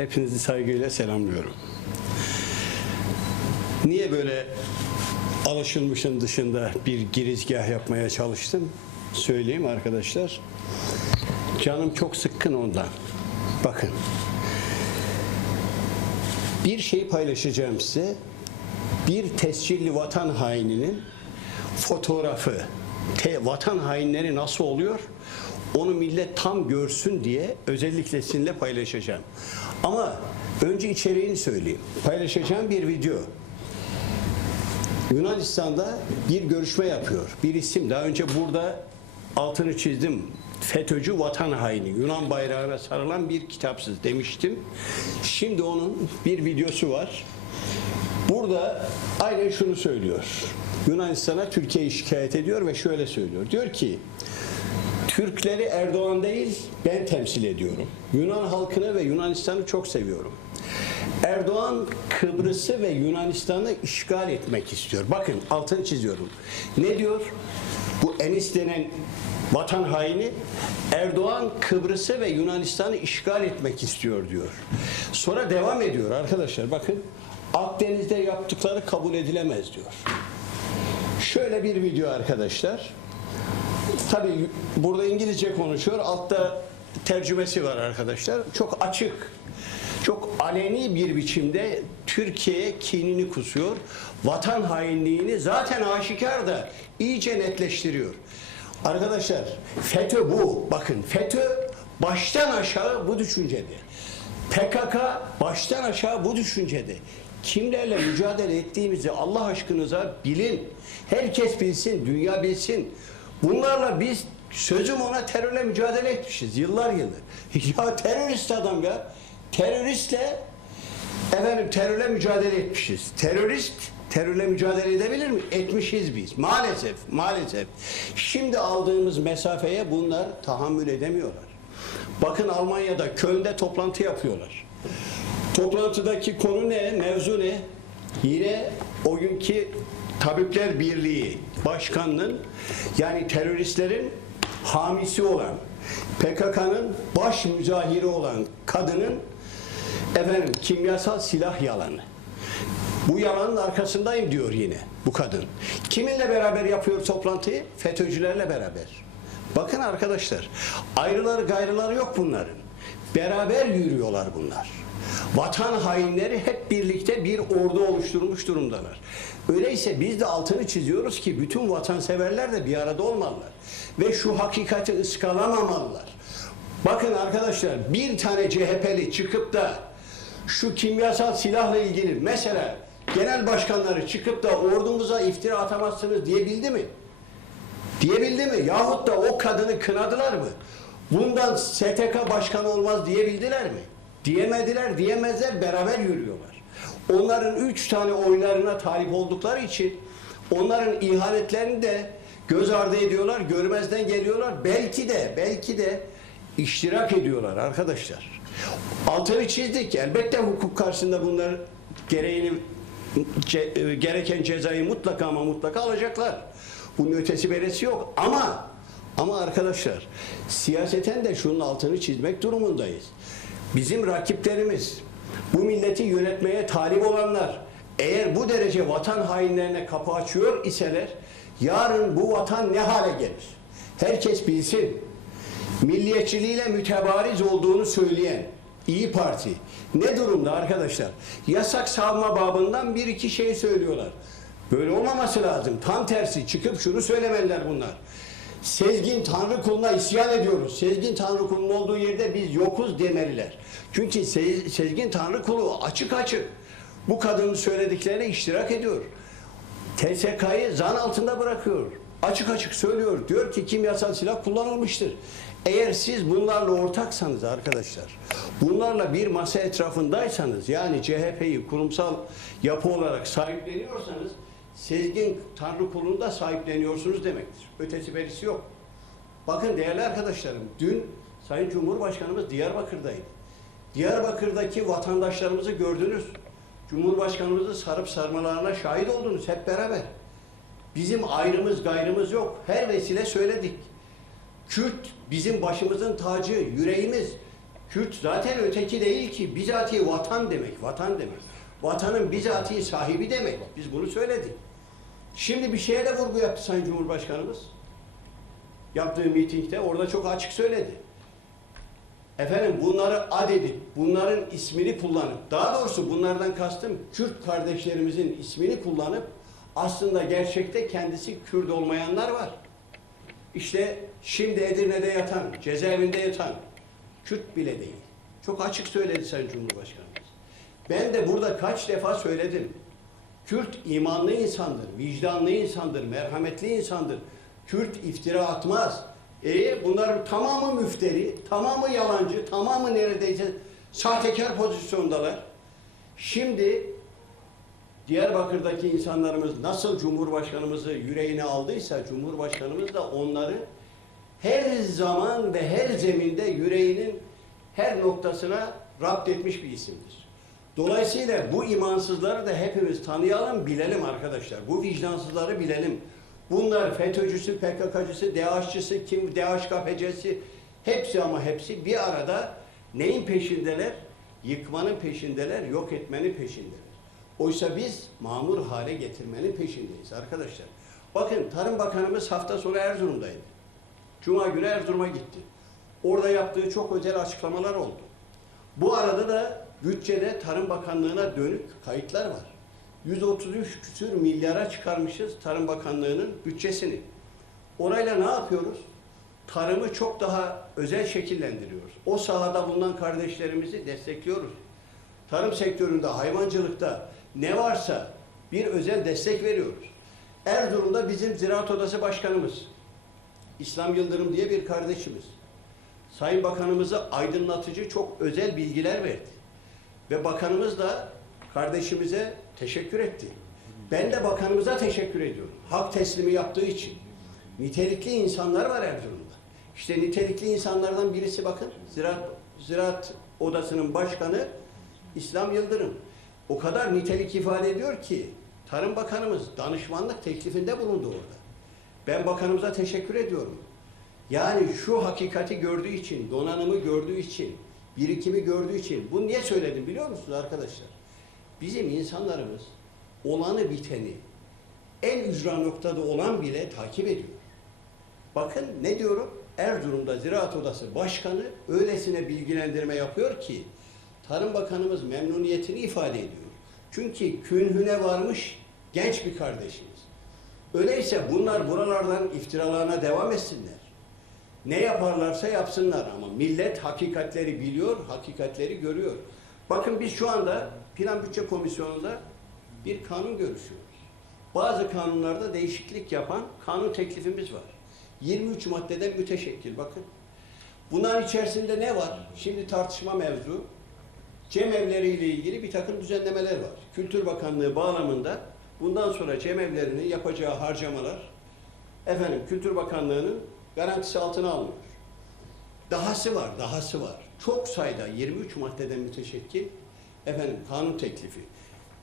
Hepinizi saygıyla selamlıyorum. Niye böyle alışılmışın dışında bir girizgah yapmaya çalıştım? Söyleyeyim arkadaşlar. Canım çok sıkkın ondan. Bakın. Bir şey paylaşacağım size. Bir tescilli vatan haininin fotoğrafı. Te, vatan hainleri nasıl oluyor? Onu millet tam görsün diye özellikle sizinle paylaşacağım. Ama önce içeriğini söyleyeyim. Paylaşacağım bir video. Yunanistan'da bir görüşme yapıyor. Bir isim daha önce burada altını çizdim. FETÖ'cü vatan haini. Yunan bayrağına sarılan bir kitapsız demiştim. Şimdi onun bir videosu var. Burada aynen şunu söylüyor. Yunanistan'a Türkiye'yi şikayet ediyor ve şöyle söylüyor. Diyor ki Türkleri Erdoğan değil ben temsil ediyorum. Yunan halkını ve Yunanistan'ı çok seviyorum. Erdoğan Kıbrıs'ı ve Yunanistan'ı işgal etmek istiyor. Bakın altını çiziyorum. Ne diyor? Bu Enis denen vatan haini Erdoğan Kıbrıs'ı ve Yunanistan'ı işgal etmek istiyor diyor. Sonra devam ediyor arkadaşlar bakın. Akdeniz'de yaptıkları kabul edilemez diyor. Şöyle bir video arkadaşlar. Tabii burada İngilizce konuşuyor. Altta tercümesi var arkadaşlar. Çok açık. Çok aleni bir biçimde Türkiye'ye kinini kusuyor. Vatan hainliğini zaten aşikar da iyice netleştiriyor. Arkadaşlar FETÖ bu. Bakın FETÖ baştan aşağı bu düşüncede. PKK baştan aşağı bu düşüncede. Kimlerle mücadele ettiğimizi Allah aşkınıza bilin. Herkes bilsin, dünya bilsin. Bunlarla biz sözüm ona terörle mücadele etmişiz yıllar yılı. Ya terörist adam ya. Teröristle efendim terörle mücadele etmişiz. Terörist terörle mücadele edebilir mi? Etmişiz biz. Maalesef, maalesef. Şimdi aldığımız mesafeye bunlar tahammül edemiyorlar. Bakın Almanya'da Köln'de toplantı yapıyorlar. Toplantıdaki konu ne? Mevzu ne? Yine o günkü Tabipler Birliği Başkanı'nın yani teröristlerin hamisi olan PKK'nın baş müzahiri olan kadının efendim kimyasal silah yalanı. Bu yalanın arkasındayım diyor yine bu kadın. Kiminle beraber yapıyor toplantıyı? FETÖ'cülerle beraber. Bakın arkadaşlar ayrıları gayrıları yok bunların. Beraber yürüyorlar bunlar. Vatan hainleri hep birlikte bir ordu oluşturmuş durumdalar. Öyleyse biz de altını çiziyoruz ki bütün vatanseverler de bir arada olmalılar. Ve şu hakikati ıskalamamalılar. Bakın arkadaşlar bir tane CHP'li çıkıp da şu kimyasal silahla ilgili mesela genel başkanları çıkıp da ordumuza iftira atamazsınız diyebildi mi? Diyebildi mi? Yahut da o kadını kınadılar mı? Bundan STK başkanı olmaz diyebildiler mi? Diyemediler, diyemezler, beraber yürüyorlar. Onların üç tane oylarına talip oldukları için onların ihanetlerini de göz ardı ediyorlar, görmezden geliyorlar. Belki de, belki de iştirak ediyorlar arkadaşlar. Altını çizdik. Elbette hukuk karşısında bunlar gereğini ce- gereken cezayı mutlaka ama mutlaka alacaklar. Bunun ötesi beresi yok. Ama ama arkadaşlar siyaseten de şunun altını çizmek durumundayız. Bizim rakiplerimiz, bu milleti yönetmeye talip olanlar eğer bu derece vatan hainlerine kapı açıyor iseler yarın bu vatan ne hale gelir? Herkes bilsin. Milliyetçiliğiyle mütebariz olduğunu söyleyen İyi Parti ne durumda arkadaşlar? Yasak savma babından bir iki şey söylüyorlar. Böyle olmaması lazım. Tam tersi çıkıp şunu söylemeliler bunlar. Sezgin Tanrı kuluna isyan ediyoruz. Sezgin Tanrı kulunun olduğu yerde biz yokuz demeliler. Çünkü Se- Sezgin Tanrı kulu açık açık bu kadının söylediklerine iştirak ediyor. TSK'yı zan altında bırakıyor. Açık açık söylüyor. Diyor ki kimyasal silah kullanılmıştır. Eğer siz bunlarla ortaksanız arkadaşlar, bunlarla bir masa etrafındaysanız yani CHP'yi kurumsal yapı olarak sahipleniyorsanız Sezgin Tanrı kulunda sahipleniyorsunuz demektir. Ötesi berisi yok. Bakın değerli arkadaşlarım, dün Sayın Cumhurbaşkanımız Diyarbakır'daydı. Diyarbakır'daki vatandaşlarımızı gördünüz. Cumhurbaşkanımızı sarıp sarmalarına şahit oldunuz hep beraber. Bizim ayrımız gayrımız yok. Her vesile söyledik. Kürt bizim başımızın tacı, yüreğimiz. Kürt zaten öteki değil ki. Bizatihi vatan demek. Vatan demek. Vatanın bizatihi sahibi demek. Biz bunu söyledik. Şimdi bir şeye de vurgu yaptı Sayın Cumhurbaşkanımız. Yaptığı mitingde orada çok açık söyledi. Efendim bunları ad edip, bunların ismini kullanıp, daha doğrusu bunlardan kastım Kürt kardeşlerimizin ismini kullanıp aslında gerçekte kendisi Kürt olmayanlar var. İşte şimdi Edirne'de yatan, cezaevinde yatan Kürt bile değil. Çok açık söyledi Sayın Cumhurbaşkanımız. Ben de burada kaç defa söyledim. Kürt imanlı insandır, vicdanlı insandır, merhametli insandır. Kürt iftira atmaz. E bunlar tamamı müfteri, tamamı yalancı, tamamı neredeyse sahtekar pozisyondalar. Şimdi Diyarbakır'daki insanlarımız nasıl Cumhurbaşkanımızı yüreğine aldıysa Cumhurbaşkanımız da onları her zaman ve her zeminde yüreğinin her noktasına rapt etmiş bir isimdir. Dolayısıyla bu imansızları da hepimiz tanıyalım, bilelim arkadaşlar. Bu vicdansızları bilelim. Bunlar FETÖ'cüsü, PKK'cısı, DAEŞ'çısı, kim DAEŞKP'cisi hepsi ama hepsi bir arada neyin peşindeler? Yıkmanın peşindeler, yok etmenin peşindeler. Oysa biz mamur hale getirmenin peşindeyiz arkadaşlar. Bakın Tarım Bakanımız hafta sonu Erzurum'daydı. Cuma günü Erzurum'a gitti. Orada yaptığı çok özel açıklamalar oldu. Bu arada da bütçede Tarım Bakanlığı'na dönük kayıtlar var. 133 küsür milyara çıkarmışız Tarım Bakanlığı'nın bütçesini. Orayla ne yapıyoruz? Tarımı çok daha özel şekillendiriyoruz. O sahada bulunan kardeşlerimizi destekliyoruz. Tarım sektöründe, hayvancılıkta ne varsa bir özel destek veriyoruz. Erzurum'da bizim Ziraat Odası Başkanımız, İslam Yıldırım diye bir kardeşimiz. Sayın Bakanımıza aydınlatıcı çok özel bilgiler verdi. Ve bakanımız da kardeşimize teşekkür etti. Ben de bakanımıza teşekkür ediyorum. Hak teslimi yaptığı için. Nitelikli insanlar var Erzurum'da. İşte nitelikli insanlardan birisi bakın Ziraat, Ziraat Odası'nın başkanı İslam Yıldırım. O kadar nitelik ifade ediyor ki Tarım Bakanımız danışmanlık teklifinde bulundu orada. Ben bakanımıza teşekkür ediyorum. Yani şu hakikati gördüğü için, donanımı gördüğü için, birikimi gördüğü için. Bunu niye söyledim biliyor musunuz arkadaşlar? Bizim insanlarımız olanı biteni, en ücra noktada olan bile takip ediyor. Bakın ne diyorum? Erzurum'da Ziraat Odası Başkanı öylesine bilgilendirme yapıyor ki Tarım Bakanımız memnuniyetini ifade ediyor. Çünkü künhüne varmış genç bir kardeşimiz. Öyleyse bunlar buralardan iftiralarına devam etsinler. Ne yaparlarsa yapsınlar ama millet hakikatleri biliyor, hakikatleri görüyor. Bakın biz şu anda Plan Bütçe Komisyonu'nda bir kanun görüşüyoruz. Bazı kanunlarda değişiklik yapan kanun teklifimiz var. 23 maddeden müteşekkil bakın. Bunların içerisinde ne var? Şimdi tartışma mevzu. Cemevleriyle ilgili bir takım düzenlemeler var. Kültür Bakanlığı bağlamında bundan sonra cemevlerini yapacağı harcamalar efendim Kültür Bakanlığı'nın garantisi altına alınıyor. Dahası var, dahası var. Çok sayıda 23 maddeden müteşekkil efendim kanun teklifi.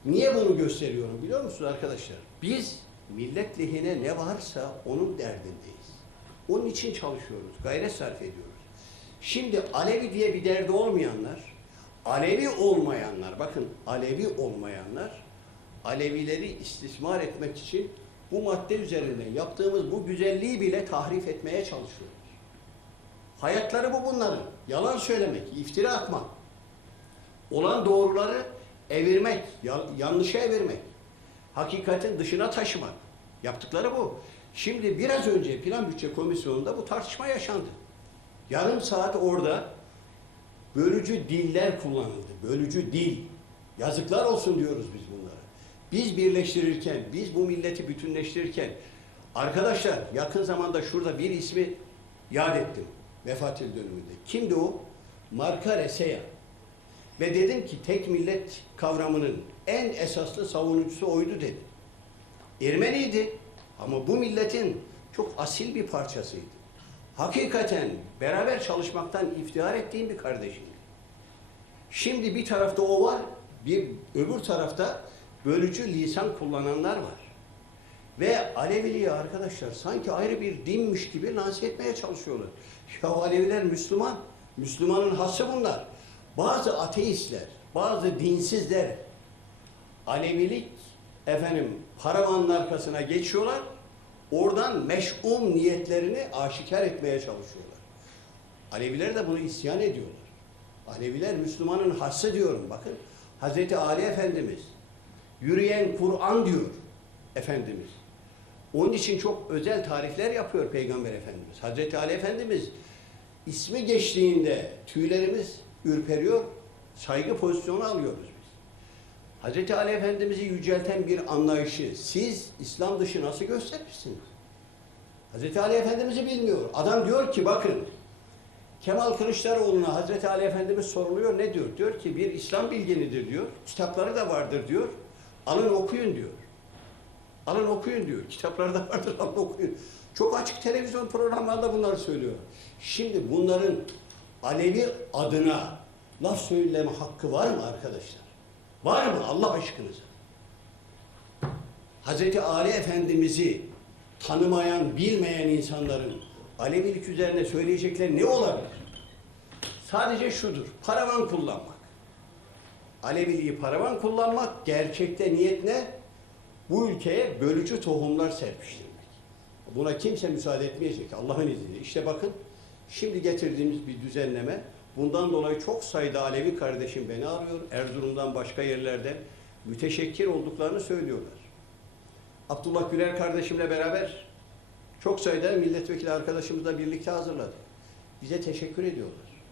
Niye bunu gösteriyorum biliyor musunuz arkadaşlar? Biz millet lehine ne varsa onun derdindeyiz. Onun için çalışıyoruz, gayret sarf ediyoruz. Şimdi Alevi diye bir derdi olmayanlar, Alevi olmayanlar, bakın Alevi olmayanlar, Alevileri istismar etmek için bu madde üzerinden yaptığımız bu güzelliği bile tahrif etmeye çalışıyoruz. Hayatları bu bunların. Yalan söylemek, iftira atmak. Olan doğruları evirmek, ya- yanlışa evirmek. Hakikatin dışına taşımak. Yaptıkları bu. Şimdi biraz önce Plan Bütçe Komisyonu'nda bu tartışma yaşandı. Yarım saat orada bölücü diller kullanıldı. Bölücü dil. Yazıklar olsun diyoruz biz. Biz birleştirirken, biz bu milleti bütünleştirirken arkadaşlar yakın zamanda şurada bir ismi yad ettim vefat yıl dönümünde. Kimdi o? Marka Reseya. Ve dedim ki tek millet kavramının en esaslı savunucusu oydu dedi. Ermeniydi ama bu milletin çok asil bir parçasıydı. Hakikaten beraber çalışmaktan iftihar ettiğim bir kardeşimdi. Şimdi bir tarafta o var, bir öbür tarafta bölücü lisan kullananlar var. Ve Aleviliği arkadaşlar sanki ayrı bir dinmiş gibi lanse etmeye çalışıyorlar. Ya Aleviler Müslüman, Müslümanın hası bunlar. Bazı ateistler, bazı dinsizler Alevilik efendim paravanın arkasına geçiyorlar. Oradan meş'um niyetlerini aşikar etmeye çalışıyorlar. Aleviler de bunu isyan ediyorlar. Aleviler Müslümanın hası diyorum bakın. Hazreti Ali Efendimiz yürüyen Kur'an diyor Efendimiz. Onun için çok özel tarifler yapıyor Peygamber Efendimiz. Hazreti Ali Efendimiz ismi geçtiğinde tüylerimiz ürperiyor, saygı pozisyonu alıyoruz biz. Hazreti Ali Efendimiz'i yücelten bir anlayışı siz İslam dışı nasıl gösterirsiniz? Hazreti Ali Efendimiz'i bilmiyor. Adam diyor ki bakın Kemal Kılıçdaroğlu'na Hazreti Ali Efendimiz soruluyor ne diyor? Diyor ki bir İslam bilginidir diyor. Kitapları da vardır diyor. Alın okuyun diyor. Alın okuyun diyor. Kitapları da vardır alın okuyun. Çok açık televizyon programlarında bunları söylüyor. Şimdi bunların Alevi adına laf söyleme hakkı var mı arkadaşlar? Var mı Allah aşkınıza? Hazreti Ali Efendimiz'i tanımayan, bilmeyen insanların Alevilik üzerine söyleyecekleri ne olabilir? Sadece şudur, paravan kullanmak. Aleviliği paravan kullanmak, gerçekte niyet ne? Bu ülkeye bölücü tohumlar serpiştirmek. Buna kimse müsaade etmeyecek Allah'ın izniyle. İşte bakın şimdi getirdiğimiz bir düzenleme bundan dolayı çok sayıda Alevi kardeşim beni arıyor. Erzurum'dan başka yerlerde müteşekkir olduklarını söylüyorlar. Abdullah Güler kardeşimle beraber çok sayıda milletvekili arkadaşımızla birlikte hazırladık. Bize teşekkür ediyorlar.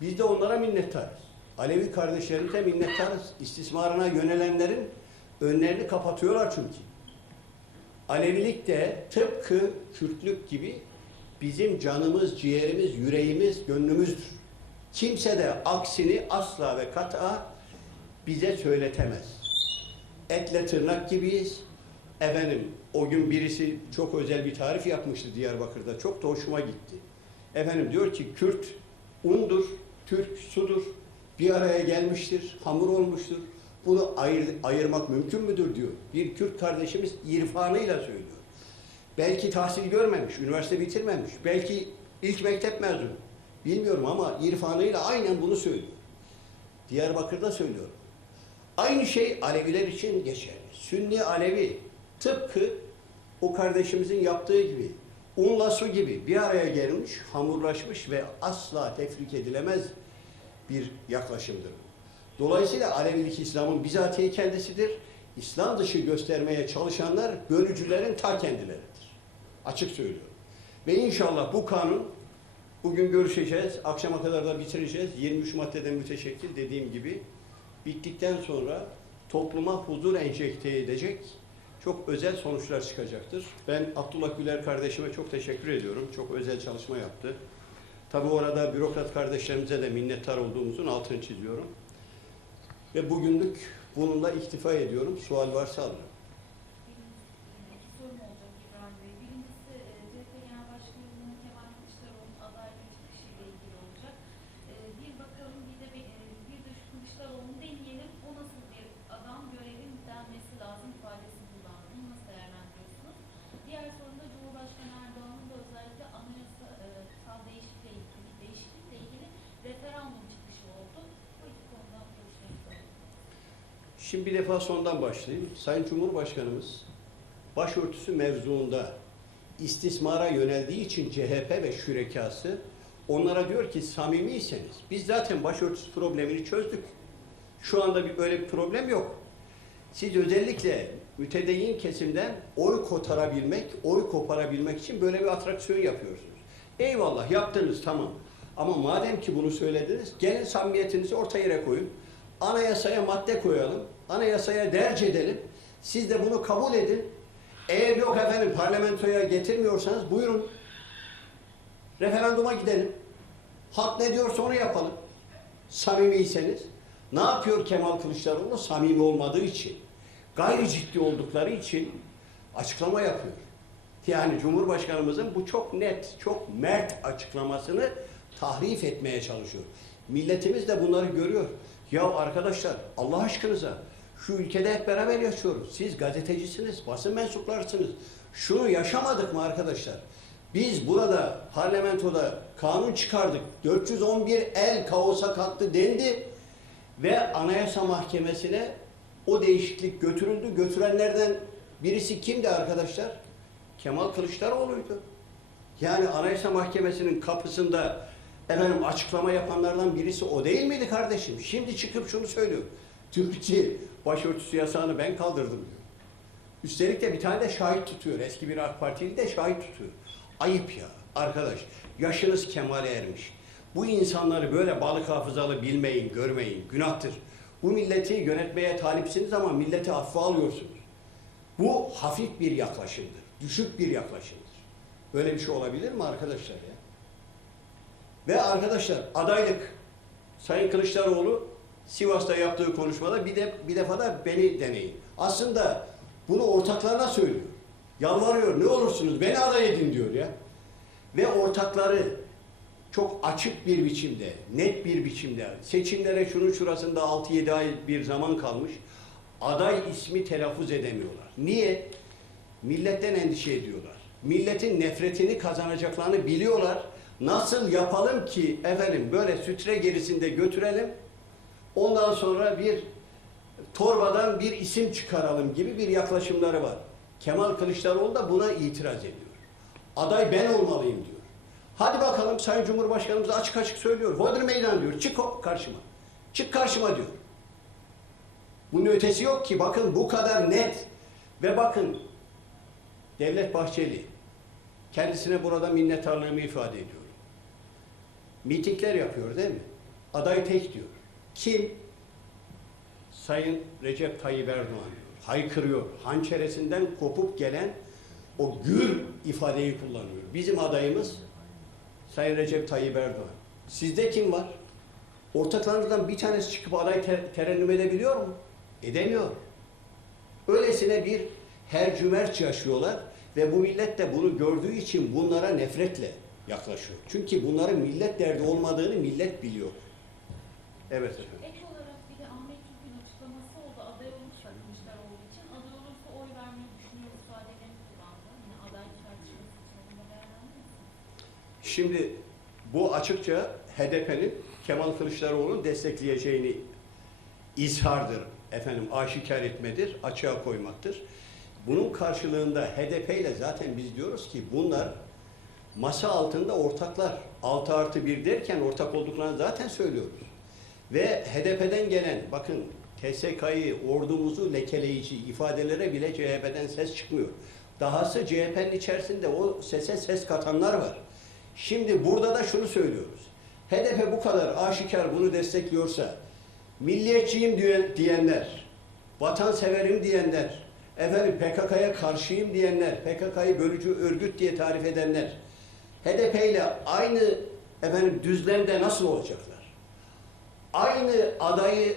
Biz de onlara minnettarız. Alevi kardeşlerimize minnettarız. İstismarına yönelenlerin önlerini kapatıyorlar çünkü. Alevilik de tıpkı Kürtlük gibi bizim canımız, ciğerimiz, yüreğimiz, gönlümüzdür. Kimse de aksini asla ve kat'a bize söyletemez. Etle tırnak gibiyiz. Efendim o gün birisi çok özel bir tarif yapmıştı Diyarbakır'da. Çok da hoşuma gitti. Efendim diyor ki Kürt undur, Türk sudur. Bir araya gelmiştir, hamur olmuştur. Bunu ayır, ayırmak mümkün müdür diyor. Bir Kürt kardeşimiz irfanıyla söylüyor. Belki tahsil görmemiş, üniversite bitirmemiş. Belki ilk mektep mezunu. Bilmiyorum ama irfanıyla aynen bunu söylüyor. Diyarbakır'da söylüyorum. Aynı şey Aleviler için geçerli. Sünni Alevi tıpkı o kardeşimizin yaptığı gibi unla su gibi bir araya gelmiş, hamurlaşmış ve asla tefrik edilemez bir yaklaşımdır. Dolayısıyla Alevilik İslam'ın bizatihi kendisidir. İslam dışı göstermeye çalışanlar bölücülerin ta kendileridir. Açık söylüyorum. Ve inşallah bu kanun bugün görüşeceğiz, akşama kadar da bitireceğiz. 23 maddeden müteşekkil dediğim gibi bittikten sonra topluma huzur enjekte edecek çok özel sonuçlar çıkacaktır. Ben Abdullah Güler kardeşime çok teşekkür ediyorum. Çok özel çalışma yaptı. Tabi orada bürokrat kardeşlerimize de minnettar olduğumuzun altını çiziyorum. Ve bugünlük bununla iktifa ediyorum. Sual varsa alırım. İki sorum olacak İbrahim Bey. Birincisi e, CHP Genel Başkanı'nın Kemal Kılıçdaroğlu'nun adaylığı çıkışıyla ilgili olacak. E, Bir bakalım bir de bir, e, bir de şu Kılıçdaroğlu'nu deneyelim. O nasıl bir adam görevin denmesi lazım ifadesini kullandı. Bunu nasıl değerlendiriyorsunuz? Diğer sorum da Cumhurbaşkanı Erdoğan'ın da özellikle anayasal değişiklikle ilgili, değişiklikle ilgili referandum çıkışı oldu. Bu iki konuda görüşlerinizi alalım. Şimdi bir defa sondan başlayayım. Sayın Cumhurbaşkanımız başörtüsü mevzuunda istismara yöneldiği için CHP ve şürekası onlara diyor ki samimiyseniz biz zaten başörtüsü problemini çözdük. Şu anda bir böyle bir problem yok. Siz özellikle mütedeyyin kesimden oy kotarabilmek, oy koparabilmek için böyle bir atraksiyon yapıyorsunuz. Eyvallah yaptınız tamam. Ama madem ki bunu söylediniz, gelin samimiyetinizi orta yere koyun. Anayasaya madde koyalım, anayasaya derc edelim. Siz de bunu kabul edin. Eğer yok efendim parlamentoya getirmiyorsanız buyurun. Referanduma gidelim. Halk ne diyorsa onu yapalım. Samimiyseniz. Ne yapıyor Kemal Kılıçdaroğlu? Samimi olmadığı için. Gayri ciddi oldukları için açıklama yapıyor. Yani Cumhurbaşkanımızın bu çok net, çok mert açıklamasını tahrif etmeye çalışıyor. Milletimiz de bunları görüyor. Ya arkadaşlar Allah aşkınıza şu ülkede hep beraber yaşıyoruz. Siz gazetecisiniz, basın mensuplarsınız. Şunu yaşamadık mı arkadaşlar? Biz burada parlamentoda kanun çıkardık. 411 el kaosa kalktı dendi ve Anayasa Mahkemesi'ne o değişiklik götürüldü. Götürenlerden birisi kimdi arkadaşlar? Kemal Kılıçdaroğlu'ydu. Yani Anayasa Mahkemesi'nin kapısında efendim açıklama yapanlardan birisi o değil miydi kardeşim? Şimdi çıkıp şunu söylüyor. Türkiye başörtüsü yasağını ben kaldırdım diyor. Üstelik de bir tane de şahit tutuyor. Eski bir AK Partili de şahit tutuyor. Ayıp ya arkadaş. Yaşınız kemale ermiş. Bu insanları böyle balık hafızalı bilmeyin, görmeyin. Günahtır. Bu milleti yönetmeye talipsiniz ama milleti hafife alıyorsunuz. Bu hafif bir yaklaşımdır. Düşük bir yaklaşımdır. Böyle bir şey olabilir mi arkadaşlar ya? Ve arkadaşlar adaylık Sayın Kılıçdaroğlu Sivas'ta yaptığı konuşmada bir de bir defa da beni deneyin. Aslında bunu ortaklarına söylüyor. Yalvarıyor ne olursunuz beni aday edin diyor ya. Ve ortakları çok açık bir biçimde, net bir biçimde seçimlere şunun şurasında 6-7 ay bir zaman kalmış. Aday ismi telaffuz edemiyorlar. Niye? Milletten endişe ediyorlar. Milletin nefretini kazanacaklarını biliyorlar. Nasıl yapalım ki efendim böyle sütre gerisinde götürelim. Ondan sonra bir torbadan bir isim çıkaralım gibi bir yaklaşımları var. Kemal Kılıçdaroğlu da buna itiraz ediyor. Aday ben olmalıyım diyor. Hadi bakalım Sayın Cumhurbaşkanımız açık açık söylüyor. Hodri meydan diyor. Çık karşıma. Çık karşıma diyor. Bunun ötesi yok ki. Bakın bu kadar net. Ve bakın Devlet Bahçeli kendisine burada minnettarlığımı ifade ediyorum. Mitingler yapıyor değil mi? Aday tek diyor. Kim? Sayın Recep Tayyip Erdoğan. Haykırıyor. Hançeresinden kopup gelen o gür ifadeyi kullanıyor. Bizim adayımız Sayın Recep Tayyip Erdoğan. Sizde kim var? Ortaklarınızdan bir tanesi çıkıp aday ter- terennüm edebiliyor mu? Edemiyor. Öylesine bir hercümerç yaşıyorlar ve bu millet de bunu gördüğü için bunlara nefretle yaklaşıyor. Çünkü bunların millet derdi olmadığını millet biliyor. Evet efendim. Ek olarak bir de Ahmet Türk'ün açıklaması oldu. Aday olursa Kılıçdaroğlu için. Aday olursa oy vermeyi düşünüyor ifadelerini kullandı. Yine aday tartışması için? Şimdi bu açıkça HDP'nin Kemal Kılıçdaroğlu'nu destekleyeceğini izhardır, efendim aşikar etmedir, açığa koymaktır. Bunun karşılığında HDP ile zaten biz diyoruz ki bunlar masa altında ortaklar. 6 artı 1 derken ortak olduklarını zaten söylüyoruz. Ve HDP'den gelen bakın TSK'yı, ordumuzu lekeleyici ifadelere bile CHP'den ses çıkmıyor. Dahası CHP'nin içerisinde o sese ses katanlar var. Şimdi burada da şunu söylüyoruz. HDP bu kadar aşikar bunu destekliyorsa, milliyetçiyim diyen- diyenler, vatanseverim diyenler, efendim PKK'ya karşıyım diyenler, PKK'yı bölücü örgüt diye tarif edenler, HDP ile aynı efendim düzlemde nasıl olacaklar? Aynı adayı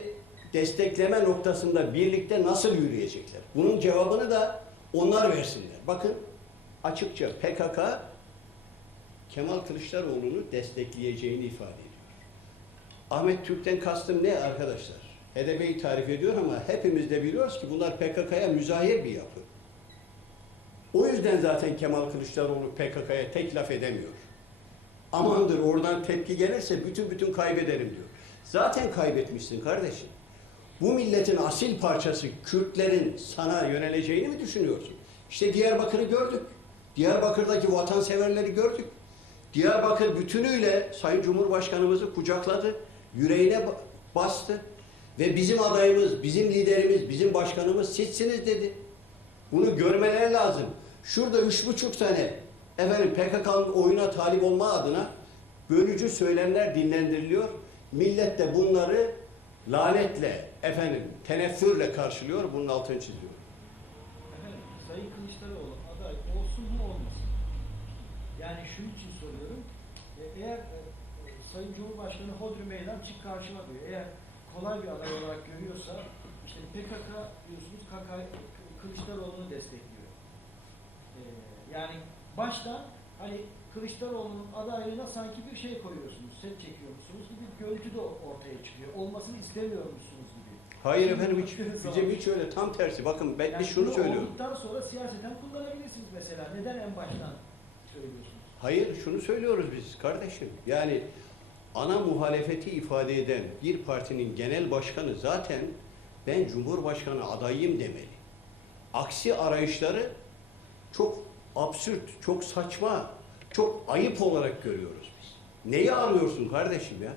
destekleme noktasında birlikte nasıl yürüyecekler? Bunun cevabını da onlar versinler. Bakın açıkça PKK Kemal Kılıçdaroğlu'nu destekleyeceğini ifade ediyor. Ahmet Türk'ten kastım ne arkadaşlar? HDP'yi tarif ediyor ama hepimiz de biliyoruz ki bunlar PKK'ya müzahir bir yapı. O yüzden zaten Kemal Kılıçdaroğlu PKK'ya tek laf edemiyor. Amandır oradan tepki gelirse bütün bütün kaybederim diyor. Zaten kaybetmişsin kardeşim. Bu milletin asil parçası Kürtlerin sana yöneleceğini mi düşünüyorsun? İşte Diyarbakır'ı gördük. Diyarbakır'daki vatanseverleri gördük. Diyarbakır bütünüyle Sayın Cumhurbaşkanımızı kucakladı. Yüreğine ba- bastı. Ve bizim adayımız, bizim liderimiz, bizim başkanımız sizsiniz dedi. Bunu görmeleri lazım. Şurada üç buçuk sene efendim PKK'nın oyuna talip olma adına bölücü söylemler dinlendiriliyor. Millet de bunları lanetle, efendim teneffürle karşılıyor. Bunun altını çiziyor. Efendim, Sayın Kılıçdaroğlu aday olsun mu olmasın? Yani şu için soruyorum. E, Eğer e, e, Sayın Cumhurbaşkanı Hodri Meydan çık karşıma diyor. Eğer kolay bir aday olarak görüyorsa işte PKK diyorsunuz KK Kılıçdaroğlu'nu destekliyor. E, yani baştan hani Kılıçdaroğlu'nun adaylığına sanki bir şey koyuyorsunuz, set çekiyormuşsunuz gibi bir görüntü de ortaya çıkıyor. Olmasını istemiyormuşsunuz gibi. Hayır Şimdi efendim hiç, bizim hiç öyle tam tersi. Bakın ben Yani şunu bunu söylüyoruz. Olduktan sonra siyaseten kullanabilirsiniz mesela. Neden en baştan söylüyorsunuz? Hayır şunu söylüyoruz biz kardeşim. Yani ana muhalefeti ifade eden bir partinin genel başkanı zaten ben Cumhurbaşkanı adayım demeli. Aksi arayışları çok absürt, çok saçma, çok ayıp olarak görüyoruz biz. Neyi arıyorsun kardeşim ya?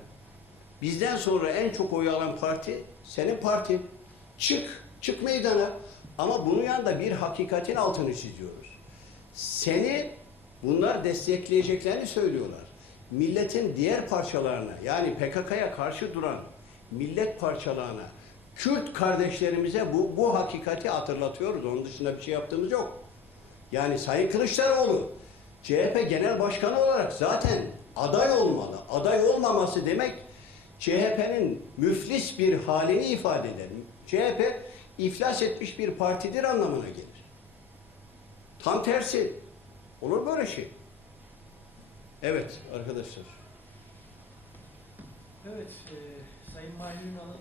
Bizden sonra en çok oy alan parti senin partin. Çık, çık meydana. Ama bunun yanında bir hakikatin altını çiziyoruz. Seni bunlar destekleyeceklerini söylüyorlar. Milletin diğer parçalarına yani PKK'ya karşı duran millet parçalarına, Kürt kardeşlerimize bu, bu hakikati hatırlatıyoruz. Onun dışında bir şey yaptığımız yok. Yani Sayın Kılıçdaroğlu CHP Genel Başkanı olarak zaten aday olmalı. Aday olmaması demek CHP'nin müflis bir halini ifade eder. CHP iflas etmiş bir partidir anlamına gelir. Tam tersi. Olur böyle şey. Evet arkadaşlar. Evet, e, Sayın Mahir Ünal'ın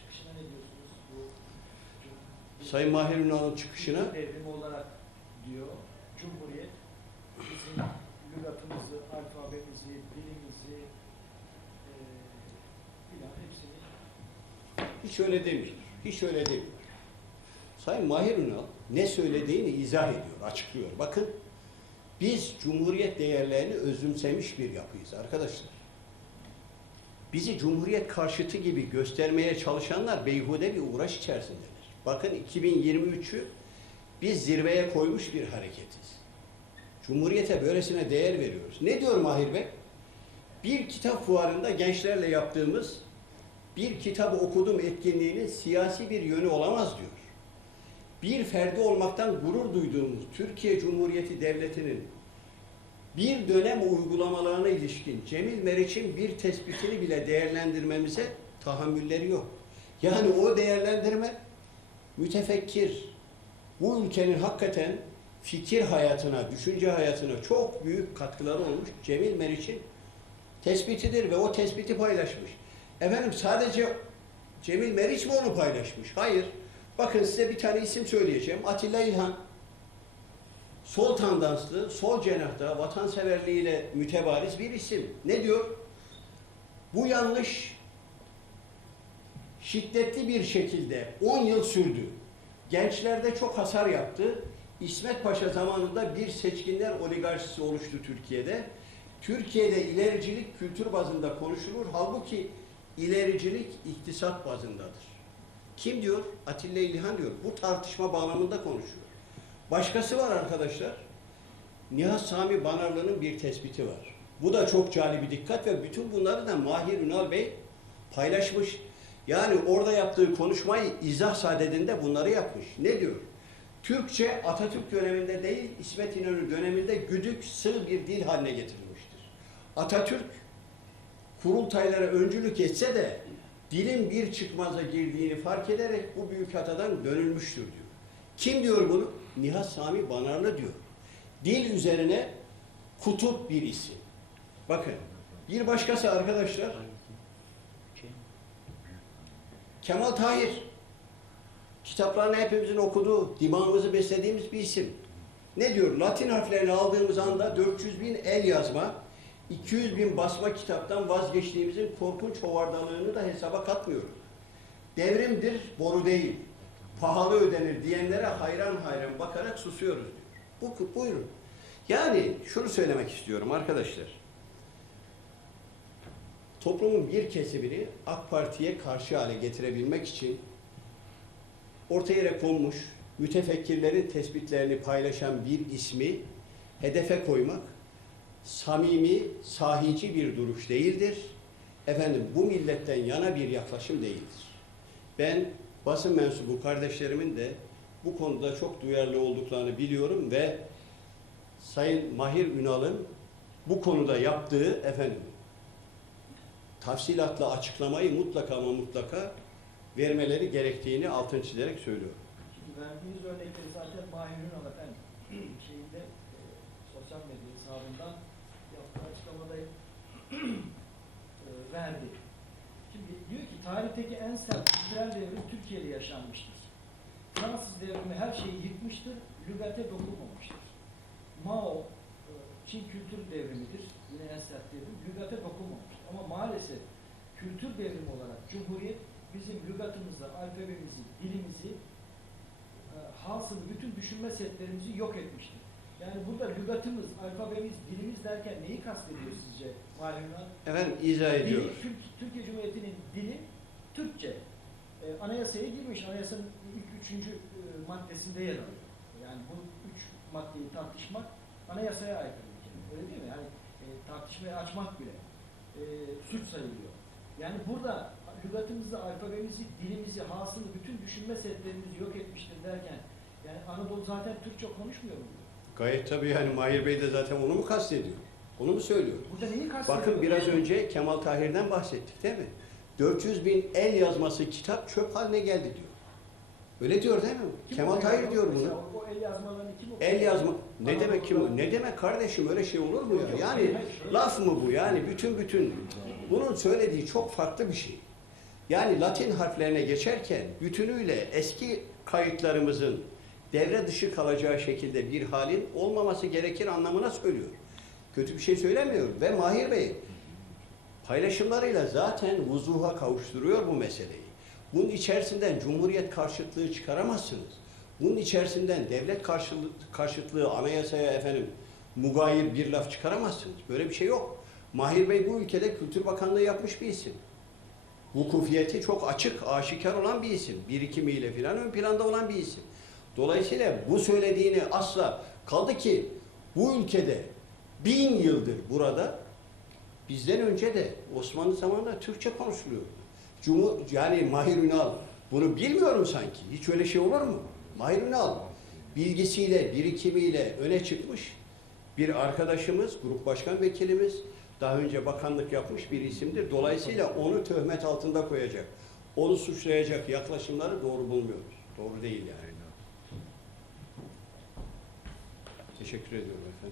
çıkışına ne diyorsunuz? Bu Sayın Mahir Ünal'ın çıkışına devrim olarak diyor. Cumhuriyet bizim lügatımızı, alfabemizi, dilimizi e, filan hepsini hiç öyle demiyor. Hiç öyle demiyor. Sayın Mahir Ünal ne söylediğini izah ediyor, açıklıyor. Bakın biz Cumhuriyet değerlerini özümsemiş bir yapıyız arkadaşlar. Bizi Cumhuriyet karşıtı gibi göstermeye çalışanlar beyhude bir uğraş içerisindeler. Bakın 2023'ü biz zirveye koymuş bir hareketiz. Cumhuriyete böylesine değer veriyoruz. Ne diyor Mahir Bey? Bir kitap fuarında gençlerle yaptığımız bir kitabı okudum etkinliğinin siyasi bir yönü olamaz diyor. Bir ferdi olmaktan gurur duyduğumuz Türkiye Cumhuriyeti Devleti'nin bir dönem uygulamalarına ilişkin Cemil Meriç'in bir tespitini bile değerlendirmemize tahammülleri yok. Yani o değerlendirme mütefekkir, bu ülkenin hakikaten fikir hayatına, düşünce hayatına çok büyük katkıları olmuş Cemil Meriç'in tespitidir ve o tespiti paylaşmış. Efendim sadece Cemil Meriç mi onu paylaşmış? Hayır. Bakın size bir tane isim söyleyeceğim. Atilla İlhan. Sol tandanslı, sol cenahta vatanseverliğiyle mütebariz bir isim. Ne diyor? Bu yanlış şiddetli bir şekilde 10 yıl sürdü. Gençlerde çok hasar yaptı. İsmet Paşa zamanında bir seçkinler oligarşisi oluştu Türkiye'de. Türkiye'de ilericilik kültür bazında konuşulur. Halbuki ilericilik iktisat bazındadır. Kim diyor? Atilla İlhan diyor. Bu tartışma bağlamında konuşuyor. Başkası var arkadaşlar. Nihat Sami Banarlı'nın bir tespiti var. Bu da çok cali bir dikkat ve bütün bunları da Mahir Ünal Bey paylaşmış. Yani orada yaptığı konuşmayı izah sadedinde bunları yapmış. Ne diyor? Türkçe Atatürk döneminde değil, İsmet İnönü döneminde güdük, sığ bir dil haline getirilmiştir. Atatürk kurultaylara öncülük etse de dilin bir çıkmaza girdiğini fark ederek bu büyük hatadan dönülmüştür diyor. Kim diyor bunu? Nihat Sami Banarlı diyor. Dil üzerine kutup bir isim. Bakın bir başkası arkadaşlar Kemal Tahir. Kitaplarını hepimizin okuduğu, dimağımızı beslediğimiz bir isim. Ne diyor? Latin harflerini aldığımız anda 400 bin el yazma, 200 bin basma kitaptan vazgeçtiğimizin korkunç hovardalığını da hesaba katmıyoruz. Devrimdir, boru değil. Pahalı ödenir diyenlere hayran hayran bakarak susuyoruz. Bu, buyurun. Yani şunu söylemek istiyorum arkadaşlar. Toplumun bir kesimini AK Parti'ye karşı hale getirebilmek için ortaya yere konmuş mütefekkirlerin tespitlerini paylaşan bir ismi hedefe koymak samimi, sahici bir duruş değildir. Efendim bu milletten yana bir yaklaşım değildir. Ben basın mensubu kardeşlerimin de bu konuda çok duyarlı olduklarını biliyorum ve Sayın Mahir Ünal'ın bu konuda yaptığı efendim tafsilatla açıklamayı mutlaka ama mutlaka vermeleri gerektiğini altın çizerek söylüyorum. Şimdi verdiğiniz örnekleri zaten Mahir Ünal efendim şeyinde e, sosyal medya hesabından yaptığı açıklamada e, verdi. Şimdi diyor ki tarihteki en sert kültürel devrim Türkiye'de yaşanmıştır. Fransız devrimi her şeyi yıkmıştır, lügate dokunmamıştır. Mao, e, Çin kültür devrimidir. Yine en sert devrim. Lügate dokunmamış. Ama maalesef kültür devrimi olarak Cumhuriyet bizim lügatımızı, alfabemizi, dilimizi, e, hasılı bütün düşünme setlerimizi yok etmiştir. Yani burada lügatımız, alfabemiz, dilimiz derken neyi kastediyor sizce Ünal? Efendim izah ediyor. Dili, Türk- Türkiye Cumhuriyeti'nin dili Türkçe. E, anayasaya girmiş, anayasanın ilk üçüncü e, maddesinde yer alıyor. Yani bu üç maddeyi tartışmak anayasaya aykırı bir. Öyle değil mi? Yani e, tartışmayı açmak bile e, suç sayılıyor. Yani burada lügatımızı, alfabemizi, dilimizi, hasılı bütün düşünme setlerimizi yok etmiştir derken yani Anadolu zaten Türkçe konuşmuyor mu? Gayet tabii yani Mahir Bey de zaten onu mu kastediyor? Onu mu söylüyor? Burada neyi kastediyor? Bakın biraz önce Kemal Tahir'den bahsettik değil mi? 400 bin el yazması kitap çöp haline geldi diyor. Öyle diyor değil mi? Kim Kemal? Tahir diyor bunu. O, el yazmalarını kim okuyor? El yazma ne Anadolu'da- demek ki bu? Ne demek kardeşim öyle şey olur mu ya? Yani laf mı bu? Yani bütün bütün bunun söylediği çok farklı bir şey. Yani Latin harflerine geçerken bütünüyle eski kayıtlarımızın devre dışı kalacağı şekilde bir halin olmaması gerekir anlamına söylüyor. Kötü bir şey söylemiyor ve Mahir Bey paylaşımlarıyla zaten vuzuha kavuşturuyor bu meseleyi. Bunun içerisinden cumhuriyet karşıtlığı çıkaramazsınız. Bunun içerisinden devlet karşılığı, karşıtlığı anayasaya efendim mugayir bir laf çıkaramazsınız. Böyle bir şey yok. Mahir Bey bu ülkede Kültür Bakanlığı yapmış bir isim. Vukufiyeti çok açık, aşikar olan bir isim. Birikimiyle filan ön planda olan bir isim. Dolayısıyla bu söylediğini asla kaldı ki bu ülkede bin yıldır burada bizden önce de Osmanlı zamanında Türkçe konuşuluyordu. Cumhur, yani Mahir Ünal bunu bilmiyorum sanki. Hiç öyle şey olur mu? Mahir Ünal bilgisiyle, birikimiyle öne çıkmış bir arkadaşımız, grup başkan vekilimiz, daha önce bakanlık yapmış bir isimdir. Dolayısıyla onu töhmet altında koyacak, onu suçlayacak yaklaşımları doğru bulmuyoruz. Doğru değil yani. Teşekkür ediyorum efendim.